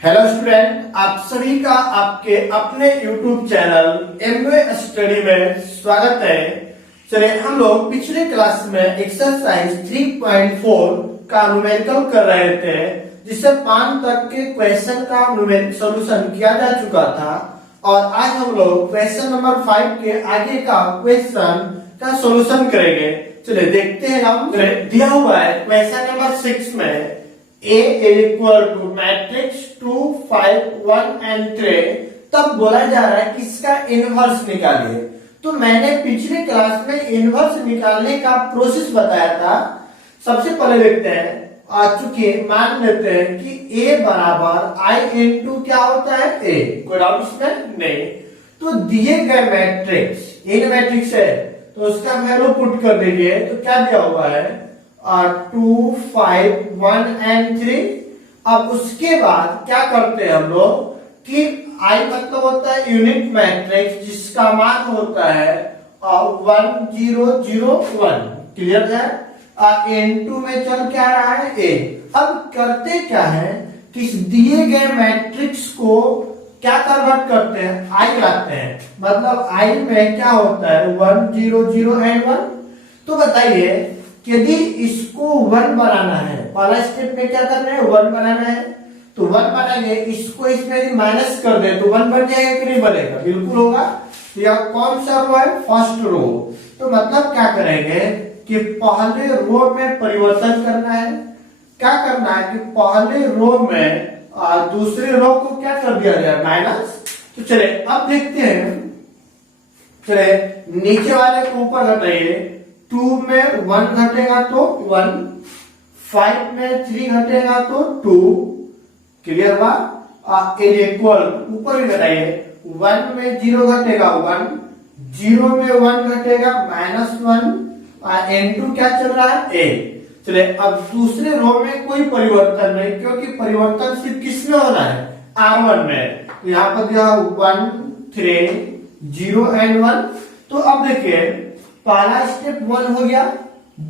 Hello student, आप सभी का आपके अपने YouTube चैनल एमवे स्टडी में स्वागत है। चलिए हम लोग पिछले क्लास में एक्सरसाइज 3.4 का न्यूमेरिकल कर रहे थे, जिससे 5 तक के क्वेश्चन का सॉल्यूशन किया जा चुका था और आज हम लोग क्वेश्चन नंबर 5 के आगे का क्वेश्चन का सॉल्यूशन करेंगे। चलिए देखते हैं। हम दिया हुआ है क्वेश्चन नंबर 6 में A equal to matrix 2, 5, 1 and 3, तब बोला जा रहा है कि इसका इनवर्स निकालिए। तो मैंने पिछले क्लास में इनवर्स निकालने का प्रोसेस बताया था। सबसे पहले देखते हैं, चूंकि मान लेते हैं कि A बराबर I इंटू क्या होता है A, कोई डाउट इसमें नहीं। तो दिए गए मैट्रिक्स इन मैट्रिक्स है तो उसका वैल्यू पुट कर दीजिए। तो क्या दिया हुआ है 2, 5, 1 एंड 3। अब उसके बाद क्या करते हैं हम लोग कि I मतलब होता है यूनिट मैट्रिक्स जिसका मान होता है 1 0 0 1। क्लियर है। N2 में चल क्या रहा है A। अब करते क्या है कि इस दिए गए मैट्रिक्स को क्या कन्वर्ट करते हैं, I लाते हैं। मतलब I में क्या होता है 1 0 0 एंड 1। तो बताइए यदि इसको 1 बनाना है, पहला स्टेप में क्या करना है 1 बनाना है। तो 1 बनाएंगे, इसको इसमें यदि माइनस कर दे तो 1 बन जाएगा कि नहीं बनेगा, बिल्कुल होगा। तो यह कौन सा रो है, फर्स्ट रो। तो मतलब क्या करेंगे कि पहले रो में परिवर्तन करना है। क्या करना है कि पहले रो में दूसरे रो को क्या कर दिया जाए माइनस। तो चले अब देखते हैं। चले नीचे वाले को ऊपर घटाइए। 2 में 1 घटेगा तो 1, 5 में 3 घटेगा तो 2। क्लियर बा। इक्वल ऊपर भी घटाइए। 1 में 0 घटेगा 1, 0 में 1 घटेगा -1। N2 क्या चल रहा है A। चलिए अब दूसरे रो में कोई परिवर्तन नहीं, क्योंकि परिवर्तन सिर्फ किस में होना है R1 में। तो यहाँ पर दिया 1 3 0 एंड 1। तो अब देखिए पहला स्टेप 1 हो गया,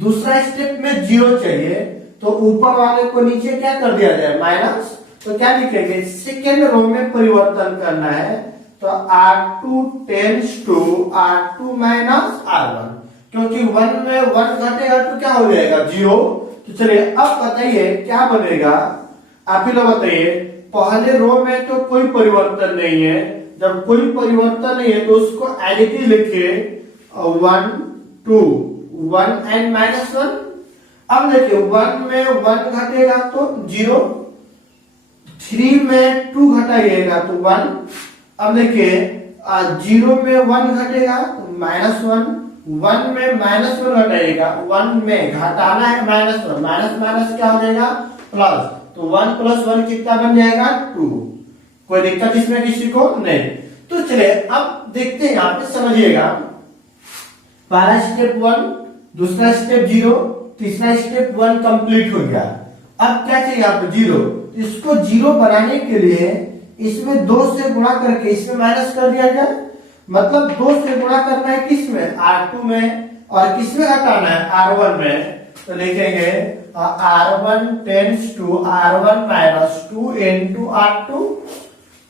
दूसरा स्टेप में 0 चाहिए। तो ऊपर वाले को नीचे क्या कर दिया जाए माइनस। तो क्या लिखेंगे सेकेंड रो में परिवर्तन करना है। तो R2 tense to R2 minus R1, क्योंकि 1 में 1 घटेगा तो क्या हो जाएगा 0। तो चलिए अब बताइए क्या बनेगा, आप ही लोग बताइए। पहले रो में तो कोई परिवर्तन नहीं है, जब कोई परिवर्तन नहीं है तो उसको एडिटिव लिखिए 1 2 1 एंड -1। अब देखिए 1 में 1 घटेगा तो 0, 3 में 2 घटाइएगा तो 1। अब देखिए 0 में 1 घटेगा तो -1, 1 में -1 घटाइएगा, 1 में घटाना है -1, माइनस माइनस क्या हो जाएगा प्लस। तो 1 + 1 कितना बन जाएगा 2। कोई दिक्कत इसमें किसी को नहीं। तो चलिए अब देखते हैं, यहाँ पे समझिएगा। पहला स्टेप 1, दूसरा स्टेप 0, तीसरा स्टेप 1 कंप्लीट हो गया। अब क्या चाहिए यहाँ पे 0। इसको 0 बनाने के लिए इसमें 2 से गुणा करके इसमें माइनस कर दिया जाए। मतलब 2 से गुणा करना है किस में R2 में, और किस में घटाना है R1 में। तो लिखेंगे R1 tense to R1 - 2 into R2।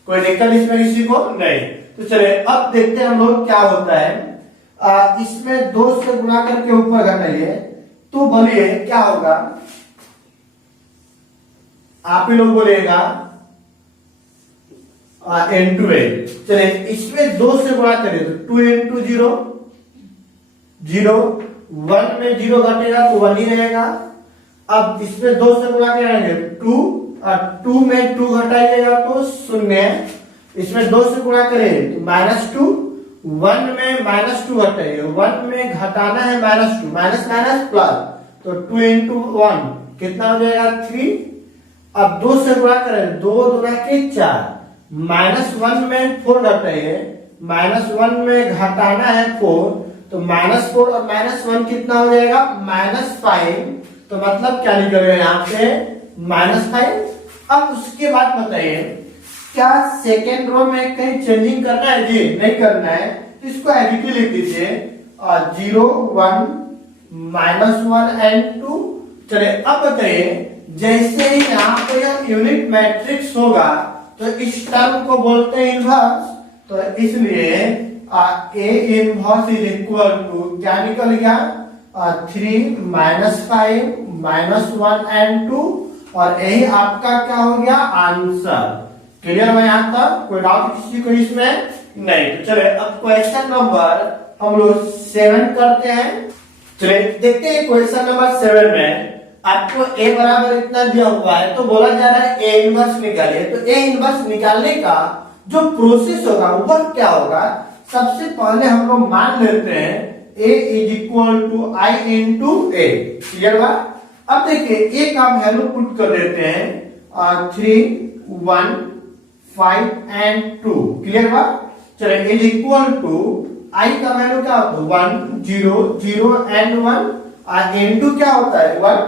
कोई दिक्कत इसमें किसी को नहीं। तो चलिए अब देखते हैं हम लोग क्या होता है। इसमें 2 से गुणा करके ऊपर घटाइए तो बोलिए क्या होगा, आप ही लोग बोलिएगा N2 है। चलिए इसमें 2 से गुणा करिए तो 2 into 0 0, 1 में 0 घटेगा तो 1 ही रहेगा। अब इसमें 2 से गुणा करेंगे 2, और 2 में 2 घटाइएगा तो 0। इसमें 2 से गुणा करें तो -2, 1 में -2 घटाइए, 1 में घटाना है -2, माइनस माइनस प्लस। तो 2 into 1 कितना हो जाएगा 3। अब 2 से गुणा करें, 2 दूना के 4, -1 में 4 घटाइए, -1 में घटाना है 4। तो -4 और -1 कितना हो जाएगा -5। तो मतलब क्या निकलेगा यहाँ पे -5। अब उसके बाद बताइए क्या सेकेंड रो में कहीं चेंजिंग करना है जी, नहीं करना है। तो इसको एडिटिव लिख दीजिए 0 1 -1 एंड 2। चलिए अब बताइए जैसे ही यहाँ पे यह यूनिट मैट्रिक्स होगा तो इस टर्म को बोलते हैं इनवर्स। तो इसलिए A inverse is equal to क्या निकल गया 3 -5 -1 and 2 और यही आपका क्या हो गया आंसर। क्लियर है यहाँ तक? कोई डाउट किसी को इसमें नहीं? तो चले अब क्वेश्चन नंबर हम लोग 7 करते हैं। चलिए देखते हैं क्वेश्चन नंबर 7 में आपको a बराबर इतना दिया हुआ है तो बोला जा रहा है a इनवर्स निकालिए। तो a इनवर्स निकालने का जो प्रोसेस होगा वह क्या होगा, सबसे पहले हम लोग मान लेते हैं a is equal to i into a। Clear बा? अब देखिए a का वैल्यू पुट कर देते हैं 3 1 5 and 2। क्लियर बा? चलिए इज इक्वल टू i का वैल्यू क्या होता है 1 0 0 and 1 और n2 क्या होता है 1।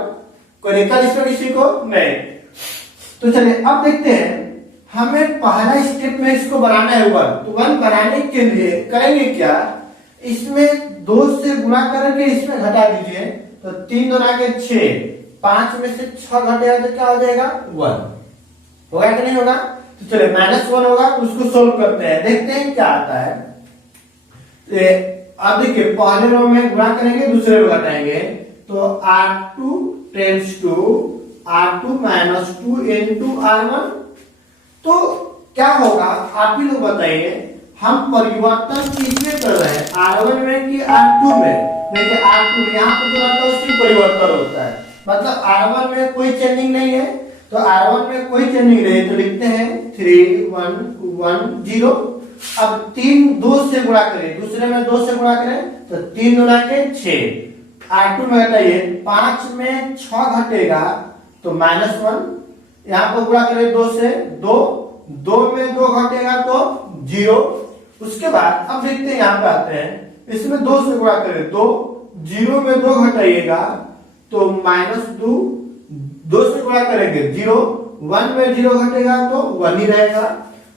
कोई निकल इसमें किसी को नहीं? तो चलिए अब देखते हैं हमें पहला स्टेप में इसको बनाना है 1। तो 1 बनाने के लिए करेंगे क्या, इसमें 2 से गुणा करके इसमें घटा दीजिए। तो 3 2 के 6, 5 में से 6 घटेगा तो क्या हो जाएगा 1। होगा कि नहीं होगा? तो चलिए -1 होगा, उसको सोल्व करते हैं, देखते हैं क्या आता है। अब देखिए पहले रो में गुणा करेंगे, दूसरे रो घटाएंगे। तो R2 tense to R2 -2 into R1। तो क्या होगा आप ही लोग बताइए, हम परिवर्तन किसमें कर रहे हैं R1 में कि R2 में? देखिए R2 में यहाँ पर जो रहता है उसकी परिवर्तन होता है, मतलब R1 में कोई चेंजिंग नहीं है। तो R1 में कोई चेंजिंग नहीं है तो लिखते हैं 3 1 1 0। अब 3 2 से गुणा करें, दूसरे में 2 से गुणा करें तो 3 2 के 6। R2 में घटाइए, 5 में 6 घटेगा तो -1। यहाँ पर गुणा करें 2 से 2, 2 में 2 घटेगा तो 0। उसके बाद अब देखते हैं यहाँ पे आते हैं, इसमें 2 से गुणा करें 2, 0 में 2 घटाइएगा तो -2, 2 से गुणा करेंगे 0, 1 में 0 घटेगा तो 1 ही रहेगा।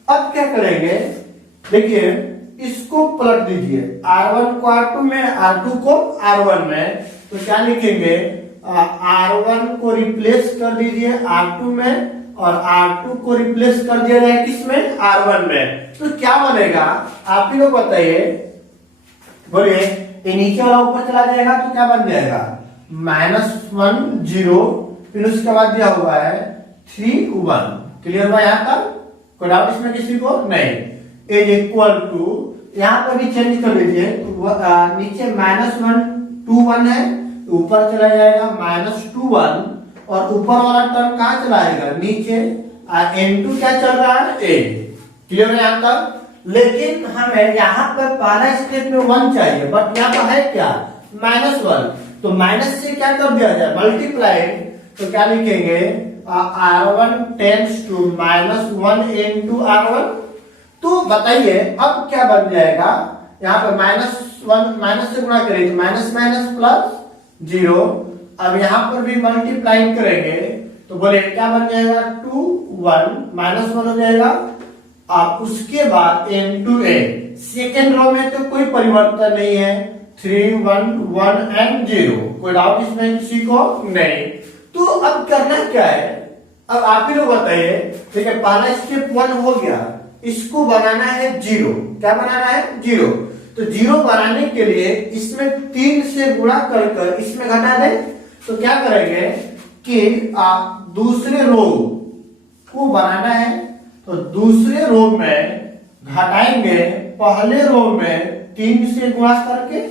अब क्या करेंगे, देखिए इसको पलट दीजिए, R1 को R2 में, R2 को R1 में। तो क्या लिखेंगे R1 को रिप्लेस कर दीजिए R2 में और R2 को रिप्लेस कर दिया जाए किसमें R1 में। तो क्या बनेगा आप ही लोग बताइए, बोलिए। ये नीचे वाला ऊपर चला जाएगा तो क्या बन जाएगा -1 0, फिर उसके बाद दिया हुआ है 3 1। क्लियर हुआ यहाँ तक? कोई डाउट इसमें किसी को नहीं? इज इक्वल टू यहाँ पर भी चेंज कर लीजिए, नीचे -1 2 1 है, ऊपर चला जाएगा -2 1 और ऊपर वाला टर्म कहाँ चला जाएगा नीचे, n2 क्या चल रहा है a। क्लियर है यहाँ तक? लेकिन हमें यहाँ पर पहला स्टेप में 1 चाहिए, बट यहाँ पर है क्या -1। तो माइनस से क्या कर दिया जाए मल्टीप्लाई। तो क्या लिखेंगे R1 tense to -1 into R1। तो बताइए अब क्या बन जाएगा, यहाँ पर -1 माइनस से गुणा करेंगे तो माइनस माइनस प्लस 0। अब यहाँ पर भी मल्टीप्लाई करेंगे तो बोले क्या बन जाएगा 2 1 -1 हो जाएगा। अब उसके बाद n2a, सेकेंड रो में तो कोई परिवर्तन नहीं है, 3 1 1 and 0। कोई डाउट इसमें किसी को नहीं? तो अब करना क्या है, अब आप ही लोग बताइए। ठीक है, पहला स्टेप 1 हो गया, इसको बनाना है 0। क्या बनाना है 0। तो 0 बनाने के लिए इसमें 3 से गुणा कर इसमें घटा दें। तो क्या करेंगे कि आप दूसरे रो को बनाना है, तो दूसरे रो में घटाएंगे पहले रो में 3 से गुणा करके।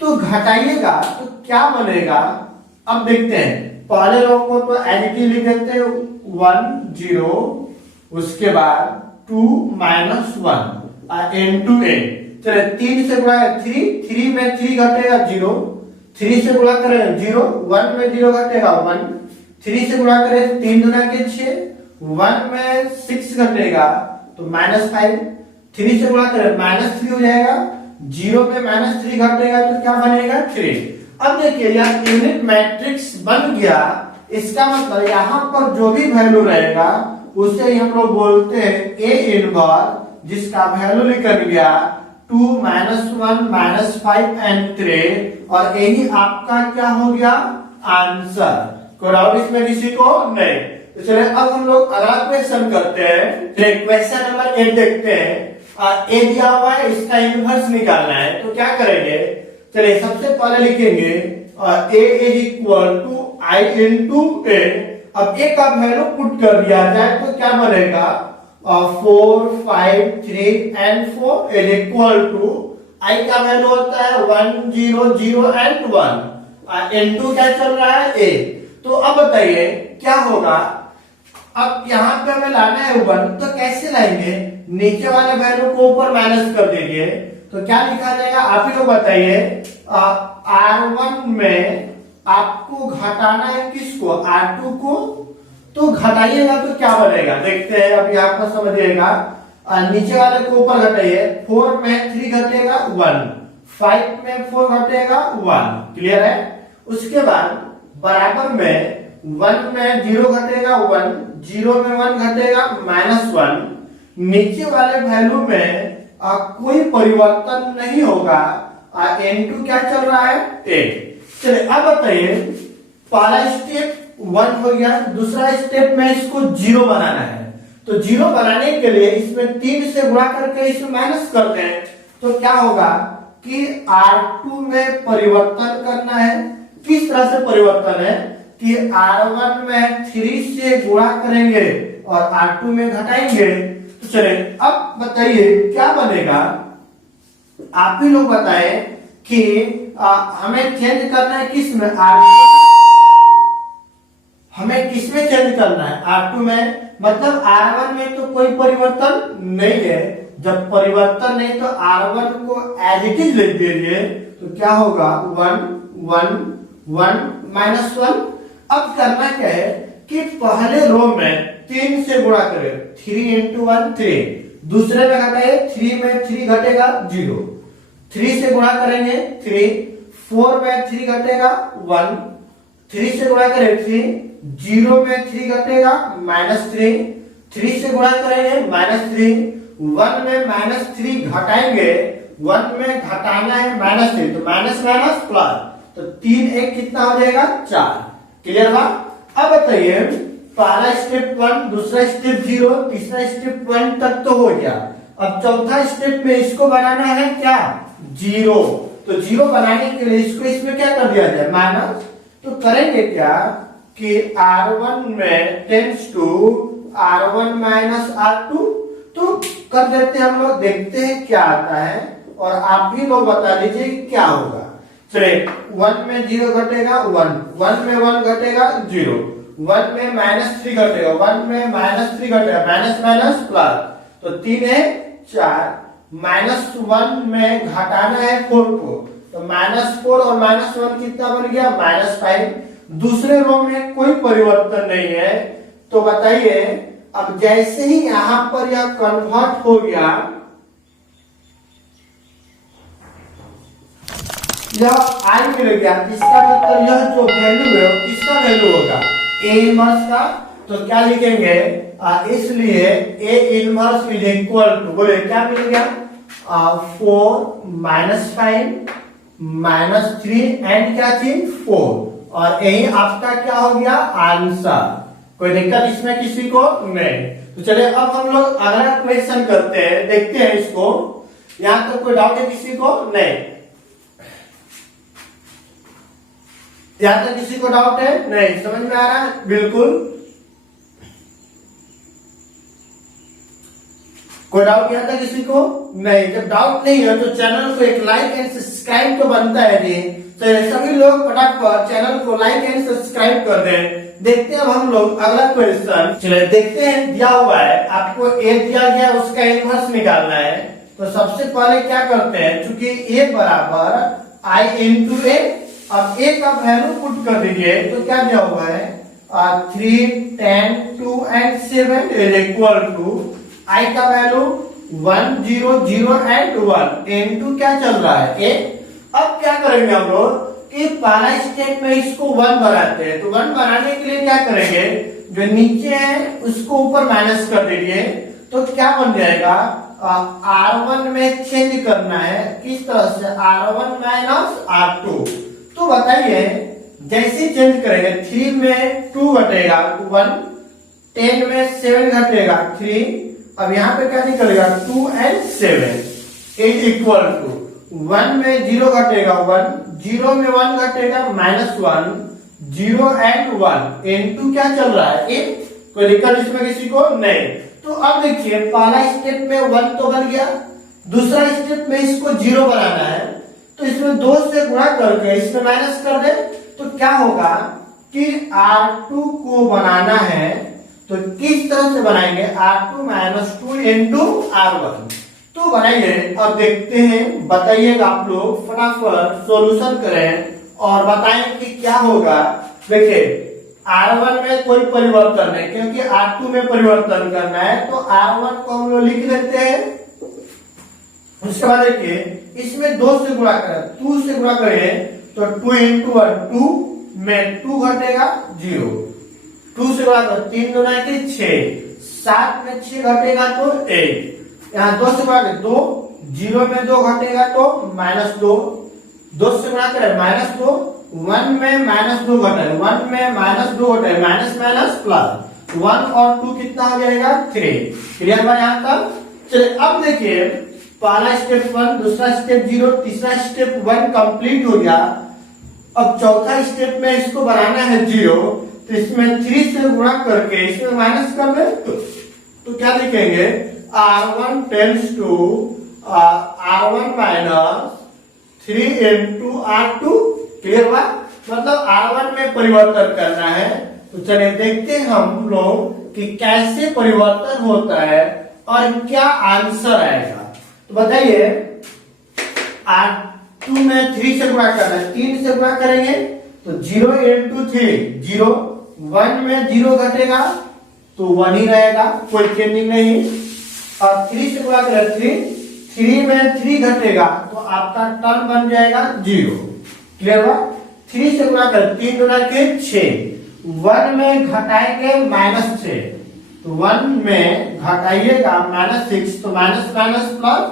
तो घटाइएगा तो क्या बनेगा अब देखते हैं। पहले रो को तो एडिटिव लिख देते हैं 1 0, उसके बाद 2 -1 n2a। चलिए 3 से गुणा 3 में 3 घटेगा 0, 3 से गुणा करें 0, 1 में 0 घटेगा 1, 3 से गुणा करें 3 दूना के 6, 1 में 6 घटेगा तो -5, 3 से गुणा करें -3 हो जाएगा, 0 में -3 घटेगा तो क्या बनेगा 3। अब देखिए यह यूनिट मैट्रिक्स बन गया। इसका मतलब यहाँ पर जो भी वैल्यू रहेगा उसे हम लोग बोलते हैं A इनवर्स, जिसका वैल्यू निकल गया 2 -1 -5 and 3 और यही आपका क्या हो गया आंसर। कोई डाउट इसमें किसी को नहीं? तो चलिए अब हम लोग अगला क्वेश्चन करते हैं। चलिए क्वेश्चन नंबर 8 देखते हैं। ए दिया हुआ है, इसका इनवर्स निकालना है, तो क्या करेंगे? चलिए सबसे पहले लिखेंगे A is equal to I into A. अब ए का वैल्यू पुट कर दिया जाए तो क्या बनेगा? 4 5 3 एंड 4 इज इक्वल टू आई का वैल्यू होता है 1 0 0 एंड 1 इनटू क्या चल रहा है? ए। तो अब बताइए क्या होगा? अब यहाँ पे हमें लाना है 1, तो कैसे लाएंगे? नीचे वाले वैल्यू को ऊपर माइनस कर देंगे, तो क्या लिखा जाएगा? आप ही लोग बताइए। R1 में आपको घटाना है किसको? R2 को। तो घटाइएगा तो क्या बनेगा देखते हैं। अब यहाँ पर समझिएगा, नीचे वाले को ऊपर घटाइए। 4 में 3 घटेगा 1, 5 में 4 घटेगा 1। क्लियर है? उसके बाद बराबर में 1 में 0 घटेगा 1, 0 में 1 घटेगा -1। नीचे वाले वैल्यू में कोई परिवर्तन नहीं होगा। n2 क्या चल रहा है? 8। चलिए अब बताइए, पहला स्टेप 1 हो गया, दूसरा स्टेप में इसको 0 बनाना है। तो 0 बनाने के लिए इसमें 3 से गुणा करके इसमें माइनस करते हैं, तो क्या होगा कि R2 में परिवर्तन करना है। किस तरह से परिवर्तन है कि R1 में 3 से गुणा करेंगे और R2 में घटाएंगे। तो चलिए अब बताइए क्या बनेगा? आप ही लोग बताएं कि हमें चेंज करना है किस में? हमें किस में चेंज करना है? R2 में। मतलब R1 में तो कोई परिवर्तन नहीं है। जब परिवर्तन नहीं तो R1 को एज इट इज लिख दीजिए, तो क्या होगा? 1 1 1 -1। अब करना क्या है कि पहले रो में 3 से गुणा करें, 3 into 1 3। दूसरे में घटाए, 3 में 3 घटेगा 0, 3 से गुणा करेंगे 3। 4 में 3 घटेगा 1, 3 से गुणा करें 3। 0 में 3 घटेगा -3, 3 से गुणा करेंगे -3। 1 में -3 घटाएंगे, 1 में घटाना है -3, तो माइनस माइनस प्लस, तो 3 1 कितना हो जाएगा? 4। क्लियर बा? अब बताइए, पहला स्टेप 1, दूसरा स्टेप 0, तीसरा स्टेप 1 तक तो हो गया। अब चौथा स्टेप में इसको बनाना है क्या? 0। तो 0 बनाने के लिए इसको इसमें क्या कर दिया जाए? माइनस। तो करेंगे क्या कि R1 में tense to R1 minus R2, तो कर देते हैं हम लोग, देखते हैं क्या आता है और आप भी लोग बता दीजिए क्या होगा। चलिए 1 में 0 घटेगा 1, 1 में 1 घटेगा 0, 1 में -3 घटेगा, 1 में -3 घटेगा, माइनस माइनस प्लस, तो 3 है 4। -1 में घटाना है 4 को, तो -4 और -1 कितना बन गया? -5। दूसरे रो में कोई परिवर्तन नहीं है। तो बताइए, अब जैसे ही यहां पर यह कन्वर्ट हो गया, यह आई मिल गया, इसका मतलब यह जो वैल्यू है किसका वैल्यू होगा? ए इनवर्स का। तो क्या लिखेंगे? इसलिए A inverse is equal to, बोले क्या मिल गया? 4 -5 -3 एंड क्या चीज? 4। और यही आपका क्या हो गया? आंसर। कोई दिक्कत इसमें किसी को नहीं? तो चलिए अब हम लोग अगला क्वेश्चन करते हैं, देखते हैं इसको। यहाँ तक कोई डाउट है किसी को? नहीं। यहाँ तक किसी को डाउट है? नहीं। समझ में आ रहा है? बिल्कुल। कोई डाउट यहाँ तक किसी को नहीं? जब डाउट नहीं है तो चैनल को एक लाइक एंड सब्सक्राइब तो बनता है जी। तो सभी लोग फटाफट चैनल को लाइक एंड सब्सक्राइब कर दें। देखते हैं अब हम लोग अगला क्वेश्चन। चलिए देखते हैं, दिया हुआ है आपको ए दिया गया, उसका इनवर्स निकालना है। तो सबसे पहले क्या करते हैं, चूंकि ए बराबर आई इंटू ए, अब ए का वैल्यू पुट कर दीजिए। तो क्या दिया हुआ है? 3 10 2 एंड 7 इज इक्वल टू आई का वैल्यू 1 0 0 एंड 1 इनटू क्या चल रहा है? ए। अब क्या करेंगे हम लोग कि पहला स्टेप में इसको 1 बनाते हैं। तो 1 बनाने के लिए क्या करेंगे? जो नीचे है उसको ऊपर माइनस कर दीजिए, तो क्या बन जाएगा? R1 में चेंज करना है। किस तरह से? R1 minus R2। तो बताइए जैसे चेंज करेंगे 3 में 2 घटेगा 1, 10 में 7 घटेगा 3, अब यहाँ पे क्या निकलेगा 2 and 7 इज इक्वल टू 1 में 0 घटेगा 1, 0 में 1 घटेगा -1, 0 and 1 इनटू क्या चल रहा है इन, कोई दिक्कत इसमें किसी को नहीं। तो अब देखिए पहला स्टेप में 1 तो बन गया, दूसरा स्टेप में इसको 0 बनाना है, तो इसमें 2 से गुणा करके इसमें माइनस कर दे, तो क्या होगा कि R2 को बनाना है तो किस तरह से बनाएंगे, R2 - 2 इंटू R1 तो बनाएंगे। अब देखते हैं, बताइएगा आप लोग, फटाफट सॉल्यूशन करें और बताएं कि क्या होगा। देखिए R1 में कोई परिवर्तन नहीं, क्योंकि R2 में परिवर्तन करना है, तो R1 को हम लोग लिख लेते हैं। उसके बाद देखिए इसमें 2 से गुणा करें, 2 से गुणा करें तो 2 इंटू 1 2 में 2 घटेगा 0, 2 से गुणा करें 3 गुना के 6, 7 में 6 घटेगा तो 8, यहाँ 2 से गुणा करें 2, 0 में 2 घटेगा तो -2, 2 से गुणा करें -2, 1 में -2 घटे, 1 में -2 घटे, माइनस माइनस प्लस, 1 और 2 कितना हो जाएगा 3। क्लियर बा यहाँ तक। चलिए अब देखिए पहला स्टेप 1, दूसरा स्टेप 0, तीसरा स्टेप 1 कंप्लीट हो गया। अब चौथा स्टेप में इसको बनाना है 0, तो इसमें 3 से गुणा करके इसमें माइनस कर दे, तो क्या लिखेंगे R1 tense to R1 - 3 into R2। Clear हुआ, मतलब R1 में परिवर्तन करना है। तो चलिए देखते हैं हम लोग कि कैसे परिवर्तन होता है और क्या आंसर आएगा। तो बताइए R2 में 3 से गुणा करना है, 3 से गुणा करेंगे तो 0 इंटू 3 0, 1 में 0 घटेगा तो 1 ही रहेगा, कोई चेंजिंग नहीं। और 3 से गुणा करें 3 में 3 घटेगा तो आपका टर्म बन जाएगा 0। क्लियर हुआ। 3 से गुणा करें 3 गुना के 6, 1 में घटाएंगे -6, तो 1 में घटाइएगा -6, तो माइनस माइनस प्लस,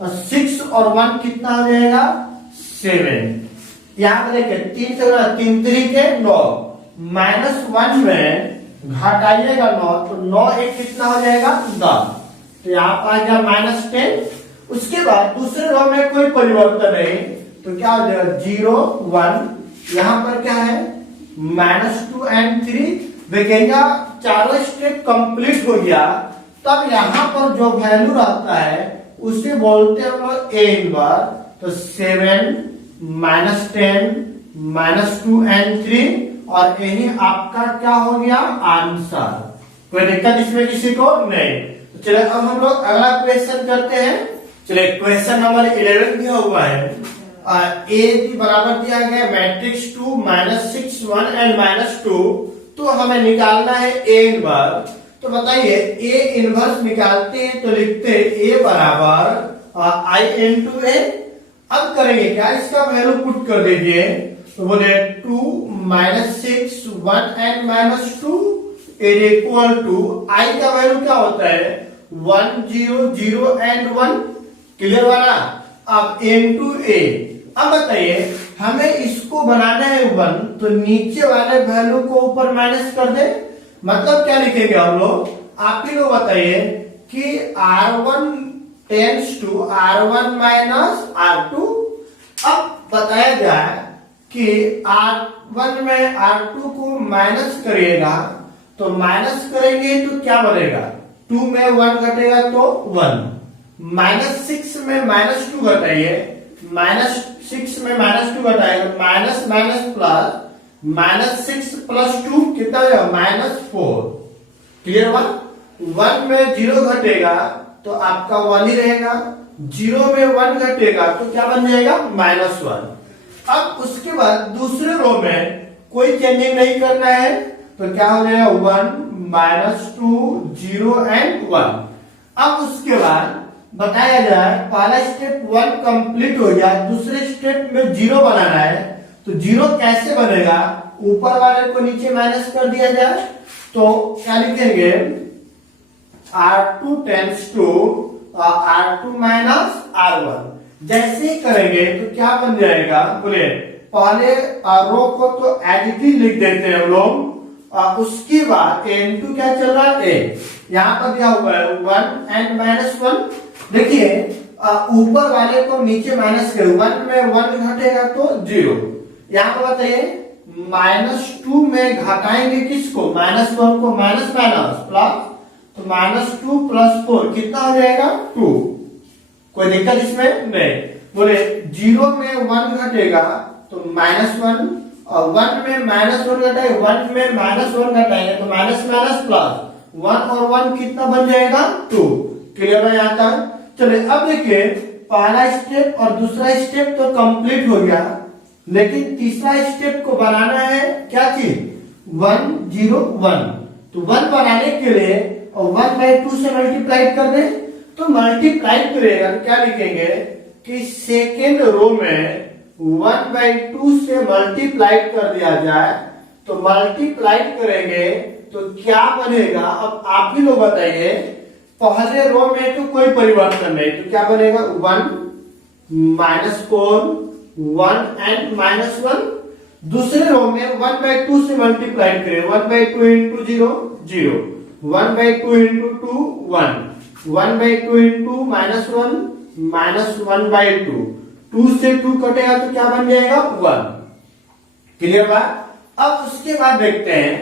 और 6 और 1 कितना हो जाएगा 7। यहाँ पे देखिए 3 से गुणा 3 3 के 9, -1 में घटाइएगा 9, तो 9 एक कितना हो जाएगा 10, तो यहाँ पर आ गया -10। उसके बाद दूसरे रो में कोई परिवर्तन नहीं, तो क्या हो जाएगा 0 1, यहाँ पर क्या है -2 and 3। देखिएगा चारों स्टेप कंप्लीट हो गया, तब यहाँ पर जो वैल्यू रहता है उसे बोलते हैं हम लोग A इनवर्स। तो 7 -10 -2 and 3, और यही आपका क्या हो गया आंसर। कोई दिक्कत इसमें किसी को नहीं। तो चलिए अब हम लोग अगला क्वेश्चन करते हैं। चलिए क्वेश्चन नंबर 11 दिया हुआ है, A भी बराबर दिया गया मैट्रिक्स 2 -6 1 and -2, तो हमें निकालना है A इनवर्स। तो बताइए A इनवर्स निकालते हैं तो लिखते हैं A बराबर I इंटू A। अब करेंगे क्या, इसका वैल्यू पुट कर दीजिए, तो बोले 2 -6 1 and -2 is equal to I का वैल्यू क्या होता है 1 0 0 and 1। क्लियर वाला। अब इंटू A। अब बताइए हमें इसको बनाना है 1, तो नीचे वाले वैल्यू को ऊपर माइनस कर दे, मतलब क्या लिखेंगे हम लोग, आप ही लोग बताइए कि R1 tense to R1 minus R2। अब बताया जाए कि R1 में R2 को माइनस करिएगा, तो माइनस करेंगे तो क्या बनेगा 2 में 1 घटेगा तो 1, -6 में -2 घटाइए, -6 में -2 घटाएगा, माइनस माइनस प्लस, -6 + 2 कितना हो जाएगा -4। क्लियर हुआ। 1 में 0 घटेगा तो आपका 1 ही रहेगा, 0 में 1 घटेगा तो क्या बन जाएगा -1। अब उसके बाद दूसरे रो में कोई चेंजिंग नहीं करना है, तो क्या हो जाएगा 1 -2 0 and 1। अब उसके बाद बताया जाए पहला स्टेप 1 कंप्लीट हो गया, दूसरे स्टेप में 0 बनाना है, तो 0 कैसे बनेगा, ऊपर वाले को नीचे माइनस कर दिया जाए, तो क्या लिखेंगे R2 tense to R2 minus R1। जैसे ही करेंगे तो क्या बन जाएगा, बोले पहले रो को तो एडिटिव लिख देते हैं हम लोग, उसके बाद n2 क्या चल रहा है, a यहाँ पर दिया हुआ है 1 एंड -1। देखिए ऊपर वाले को नीचे माइनस करो, 1 में 1 घटेगा तो 0। यहाँ पर बताइए -2 में घटाएंगे किसको, -1 को, माइनस प्लस, तो -2 + 4 कितना हो जाएगा 2। कोई दिक्कत इसमें नहीं। बोले 0 में 1 घटेगा तो -1, और 1 में -1 घटाएंगे, 1 में -1 घटाएंगे तो माइनस प्लस 1 और 1 कितना बन जाएगा 2। क्लियर है यहाँ तक। चलिए अब देखिए पहला स्टेप और दूसरा स्टेप तो कंप्लीट हो गया, लेकिन तीसरा स्टेप को बनाना है क्या चीज, 1 0 1। तो 1 बनाने के लिए और 1/2 से मल्टीप्लाई कर दे, तो मल्टीप्लाई करेगा तो क्या लिखेंगे कि सेकेंड रो में 1/2 से मल्टीप्लाई कर दिया जाए, तो मल्टीप्लाई करेंगे तो क्या बनेगा, अब आप ही लोग बताइए। पहले रो में तो कोई परिवर्तन नहीं, तो क्या बनेगा 1 -4 1 एंड -1। दूसरे रो में 1/2 से मल्टीप्लाई करें, 1/2 इंटू 0 0, 1/2 इंटू 2 1, 1/2 इंटू -1 -1/2, 2 से 2 कटेगा तो क्या बन जाएगा 1। क्लियर बात। अब उसके बाद देखते हैं,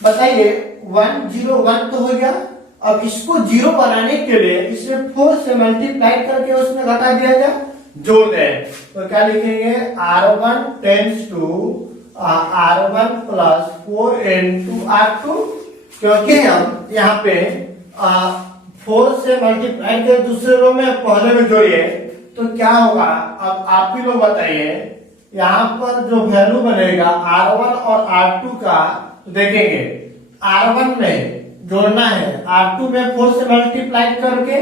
बताइए 1 0 1 तो हो गया। अब इसको 0 बनाने के लिए इसमें 4 से मल्टीप्लाई करके उसमें घटा दिया जाए, जोड़ दें, तो क्या लिखेंगे R1 tense to R1 + 4 into R2। क्योंकि हम यहाँ पे 4 से मल्टीप्लाई कर दूसरे रो में पहले में जोड़िए तो क्या होगा, अब आप ही लोग बताइए। यहाँ पर जो वैल्यू बनेगा R1 और R2 का, तो देखेंगे R1 में जोड़ना है, R2 में 4 से मल्टीप्लाई करके,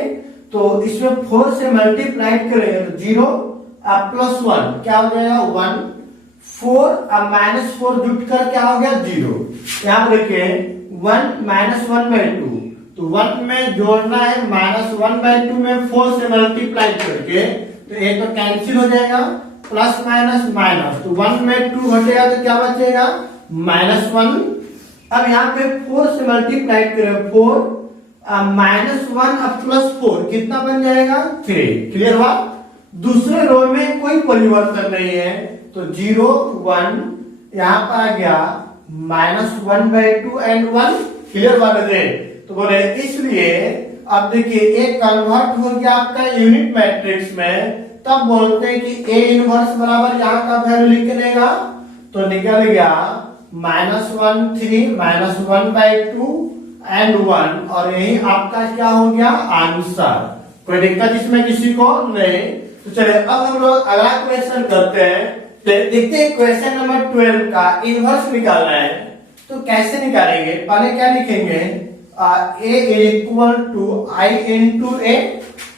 तो इसमें 4 से मल्टीप्लाई करेंगे तो 0 + 1 क्या हो जाएगा 1, 4 अब -4 जुट कर क्या हो गया 0। यहाँ देखिए 1 -1/2, तो 1 में जोड़ना है -1/2 में 4 से मल्टीप्लाई करके, तो ये तो कैंसिल हो जाएगा, प्लस माइनस, तो 1 में 2 घटेगा तो क्या बचेगा -1। अब यहाँ पे 4 से मल्टीप्लाई करें, 4 -1 अब +4 कितना बन जाएगा 3। क्लियर हुआ। दूसरे रो में कोई परिवर्तन नहीं है, तो 0 1 यहाँ पर आ गया -1/2 एंड 1। क्लियर बात है। तो बोले इसलिए अब देखिए एक कन्वर्ट हो गया आपका यूनिट मैट्रिक्स में, तब बोलते हैं कि A इनवर्स बराबर यहाँ का वैल्यू लिख लेगा, तो निकल गया -1 3 -1/2 एंड 1, और यही आपका क्या हो गया आंसर। कोई दिक्कत इसमें किसी को नहीं। तो चलिए अब हम लोग अगला क्वेश्चन करते हैं। देखते हैं क्वेश्चन नंबर 12 का इनवर्स निकालना है, तो कैसे निकालेंगे। पहले क्या लिखेंगे A = I into A।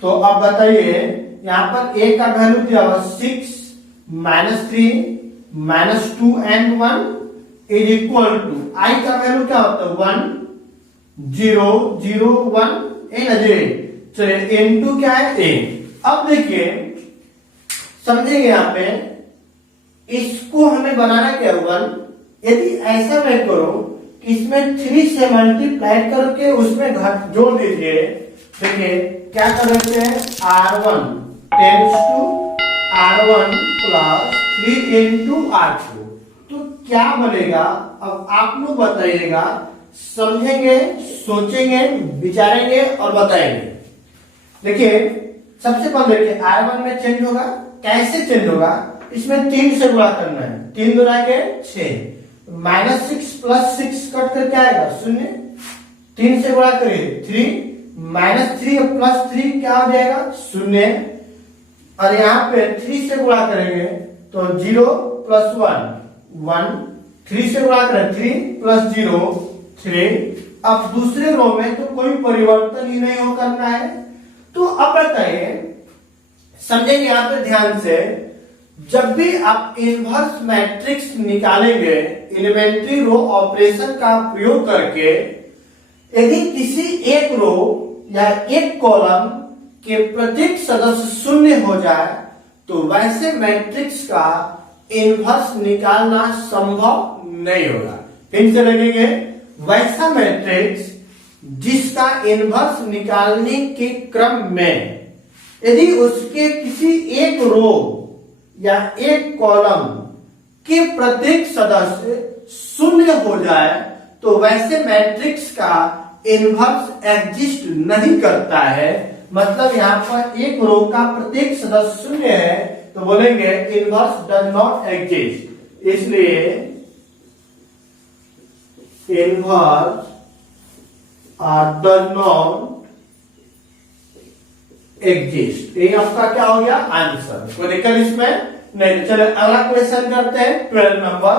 तो अब बताइए यहाँ पर A का वैल्यू दिया हुआ 6 -3 -2 एंड 1 = I का वैल्यू क्या होता है 1 0 0 1 चलिए n2 क्या है A। अब देखिए समझेंगे यहाँ पे, इसको हमें बनाना क्या 1। यदि ऐसा मैं करो कि इसमें 3 से मल्टीप्लाई करके उसमें घट जोड़ दीजिए। देखिए क्या कर देते हैं R1 tense to R1 + 3 into R2, तो क्या बनेगा। अब आप लोग बताइएगा, समझेंगे, सोचेंगे, विचारेंगे और बताएंगे। देखिए सबसे पहले देखिए R1 में चेंज होगा, कैसे चेंज होगा, इसमें 3 से गुणा करना है, 3 गुना के 6, -6 + 6 कट कर क्या आएगा 0, 3 से गुणा करिए 3, -3 + 3 क्या हो जाएगा 0, और यहाँ पे 3 से गुणा करेंगे तो 0 + 1 1, 3 से गुणा करें 3 + 0 3। अब दूसरे रो में तो कोई परिवर्तन ही नहीं हो करना है। तो अब बताइए, समझेंगे यहाँ पे ध्यान से, जब भी आप इनवर्स मैट्रिक्स निकालेंगे एलिमेंट्री रो ऑपरेशन का प्रयोग करके, यदि किसी एक रो या एक कॉलम के प्रत्येक सदस्य 0 हो जाए, तो वैसे मैट्रिक्स का इनवर्स निकालना संभव नहीं होगा। फिर से लगेंगे, वैसा मैट्रिक्स जिसका इनवर्स निकालने के क्रम में यदि उसके किसी एक रो या एक कॉलम के प्रत्येक सदस्य शून्य हो जाए तो वैसे मैट्रिक्स का इनवर्स एग्जिस्ट नहीं करता है। मतलब यहाँ पर एक रो का प्रत्येक सदस्य शून्य है तो बोलेंगे इनवर्स डज नॉट एग्जिस्ट। इसलिए इनवर्स डज नॉट एग्जिस्ट, ये आपका क्या हो गया आंसर। कोई दिक्कत इसमें नहीं। चलो अगला क्वेश्चन करते हैं। 12 नंबर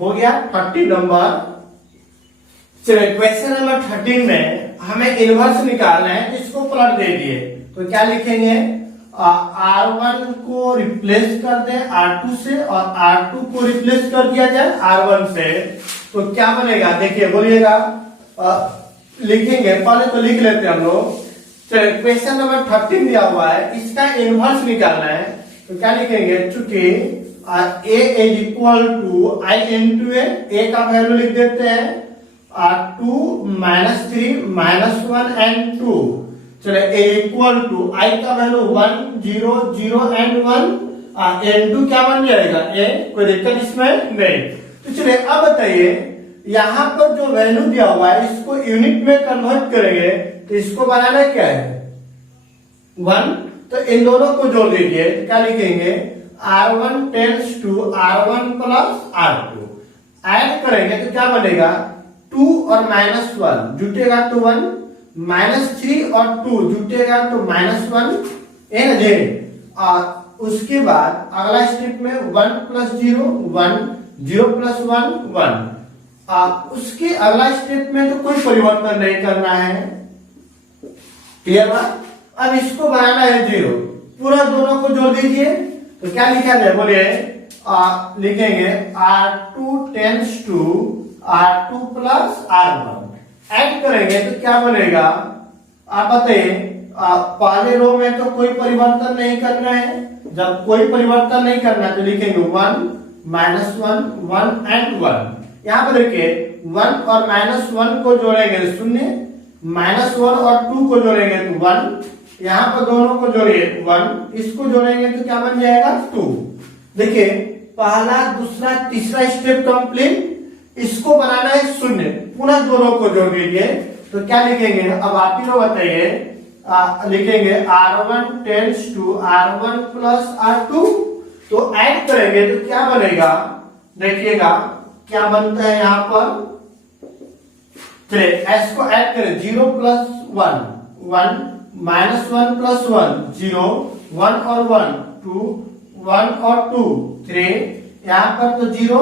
हो गया। 13 नंबर, चलिए क्वेश्चन नंबर 13 में हमें इनवर्स निकालना है, इसको पलट दे दिए तो क्या लिखेंगे, R1 को रिप्लेस कर दे R2 से और R2 को रिप्लेस कर दिया जाए R1 से, तो क्या बनेगा देखिए, बोलिएगा। लिखेंगे, पहले तो लिख लेते हैं हम लोग। चलिए क्वेश्चन नंबर 13 दिया हुआ है, इसका इनवर्स निकालना है तो क्या लिखेंगे, चूंकि A is equal to I into A का वैल्यू लिख देते हैं 2 -3 -1 एंड 2। चलिए A इक्वल टू I का वैल्यू 1 0 0 एंड 1 N2 क्या बन जाएगा A। कोई दिक्कत इसमें नहीं। तो चलिए अब बताइए, यहाँ पर जो वैल्यू दिया हुआ है इसको यूनिट में कन्वर्ट करेंगे तो इसको बनाना क्या है 1, तो इन दोनों को जोड़ दीजिए। क्या लिखेंगे, R1 tense to R1 plus R2। Add करेंगे तो क्या बनेगा, 2 और -1 जुटेगा तो 1, -3 और 2 जुटेगा तो -1, है ना जी। और उसके बाद अगला स्टेप में 1 प्लस 0 1, 0 प्लस 1 1। उसके अगला स्टेप में तो कोई परिवर्तन नहीं करना है, क्लियर बात। अब इसको बनाना है 0, पूरा दोनों को जोड़ दीजिए तो क्या लिखा जाए, बोलिए। लिखेंगे R2 tense to R2 plus R1। Add करेंगे तो क्या बनेगा, आप बताइए। पहले रो में तो कोई परिवर्तन नहीं करना है, जब कोई परिवर्तन नहीं करना तो लिखेंगे 1 -1 1 एंड 1। यहाँ पर देखिए 1 और -1 को जोड़ेंगे 0, -1 और 2 को जोड़ेंगे तो 1, यहाँ पर दोनों को जोड़िए 1, इसको जोड़ेंगे तो क्या बन जाएगा 2। देखिए पहला दूसरा तीसरा स्टेप कंप्लीट। इसको बनाना है 0, पुनः दोनों को जोड़ दीजिए तो क्या लिखेंगे, अब आप ही लोग बताइए। लिखेंगे R1 tense to R1 plus R2, तो ऐड करेंगे तो क्या बनेगा, देखिएगा क्या बनता है यहाँ पर। चलिए s को ऐड करें, 0 प्लस 1 1, -1 प्लस 1 0, 1 और 1 2, 1 और 2 3, यहाँ पर तो 0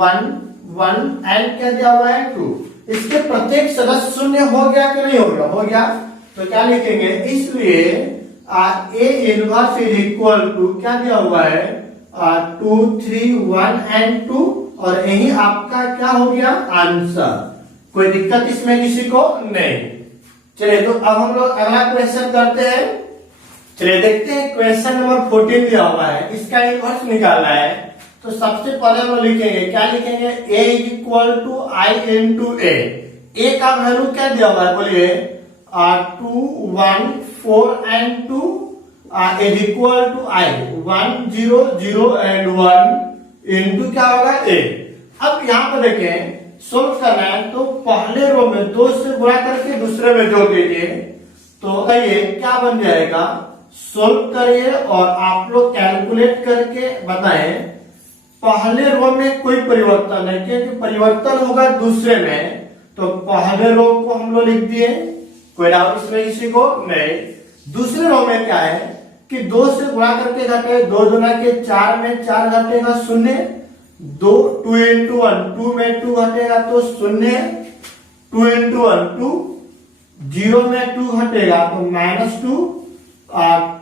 1 1 एंड क्या दिया हुआ है 2। इसके प्रत्येक सदस्य शून्य हो गया कि नहीं हो गया, हो गया। तो क्या लिखेंगे, इसलिए A inverse is equal to क्या दिया हुआ है 2 3 1 एंड 2, और यही आपका क्या हो गया आंसर। कोई दिक्कत इसमें किसी को नहीं। चलिए तो अब हम लोग अगला क्वेश्चन करते हैं। चलिए देखते हैं क्वेश्चन नंबर 14 दिया हुआ है, इसका इनवर्स निकालना है। तो सबसे पहले हम लिखेंगे, क्या लिखेंगे, A is equal to I into A का वैल्यू क्या दिया हुआ है, बोलिए 2 1 4 and 2 is equal to I 1 0 0 and 1 into क्या होगा A। अब यहाँ पर देखें, सोल्व करना है तो पहले रो में 2 से गुणा करके दूसरे में जोड़ दीजिए तो ये क्या बन जाएगा। सोल्व करिए और आप लोग कैलकुलेट करके बताएं। पहले रो में कोई परिवर्तन है, क्योंकि परिवर्तन होगा दूसरे में, तो पहले रो को हम लोग लिख दिए, कोई डाउट इसमें किसी को नहीं। दूसरे रो में क्या है कि 2 से गुणा करके घटे, 2 गुना के 4 में 4 घटेगा 0, 2 इंटू 1 2 में 2 घटेगा तो 0, 2 इंटू 1 2, 0 में 2 घटेगा तो -2,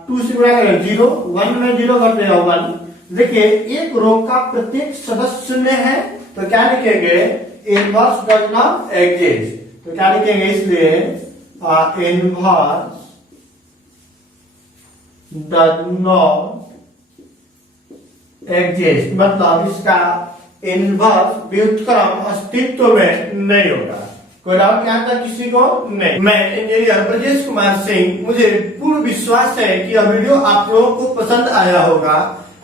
2 से गुणा करें 0, 1 में 0 घटेगा 1। देखिए एक रो का प्रत्येक सदस्य शून्य है तो क्या लिखेंगे, इनवर्स डज नॉट एग्जिस्ट। तो क्या लिखेंगे, इसलिए इनवर्स डज नॉट एग्जिस्ट मतलब इसका इनवर्स व्युत्क्रम अस्तित्व में नहीं होगा। कोई डाउट यहाँ तक किसी को? नहीं। मैं इंजीनियर ब्रजेश कुमार सिंह, मुझे पूर्ण विश्वास है कि यह वीडियो आप लोगों को पसंद आया होगा।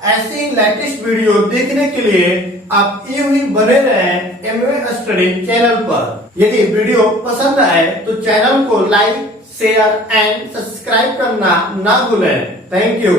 ऐसे लेटेस्ट वीडियो देखने के लिए आप यूं ही बने रहें एमवे स्टडी चैनल पर। यदि वीडियो पसंद आए तो चैनल को लाइक, शेयर एंड सब्सक्राइब करना ना भूलें। Thank you.